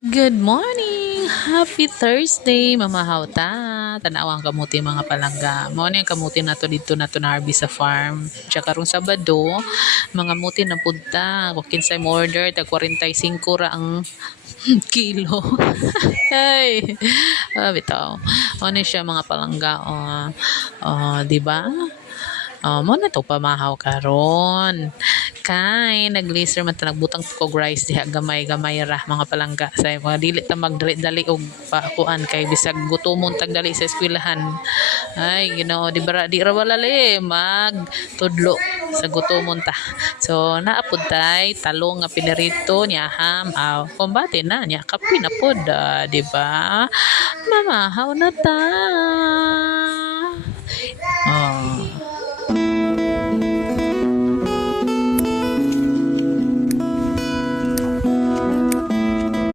Good morning! Happy Thursday! Mamahaw ta! Tanawang kamuti mga palangga. Mao ni ang kamuti nato dito nato na harvest sa farm. Tsaka karong Sabado, mga muti na punta. Kung kinsay mo order, tag 45 ra ang kilo. Ay! Bitaw. Mao ni siya mga palangga. Di ba? Mo na to pamahaw karon. Kay nag-laser man ta nagbutang kog rice diha gamay-gamay ra mga palangga say mga dili ta magdali og pakuan kay bisag gutomon tag dali sa eskwelahan. Ay Ginoo di ra wala mag tudlo sa gutomon ta. So naapod tay talong nga pinirito niya ham kumbate na niya kape na pod di ba? Mamahaw na ta.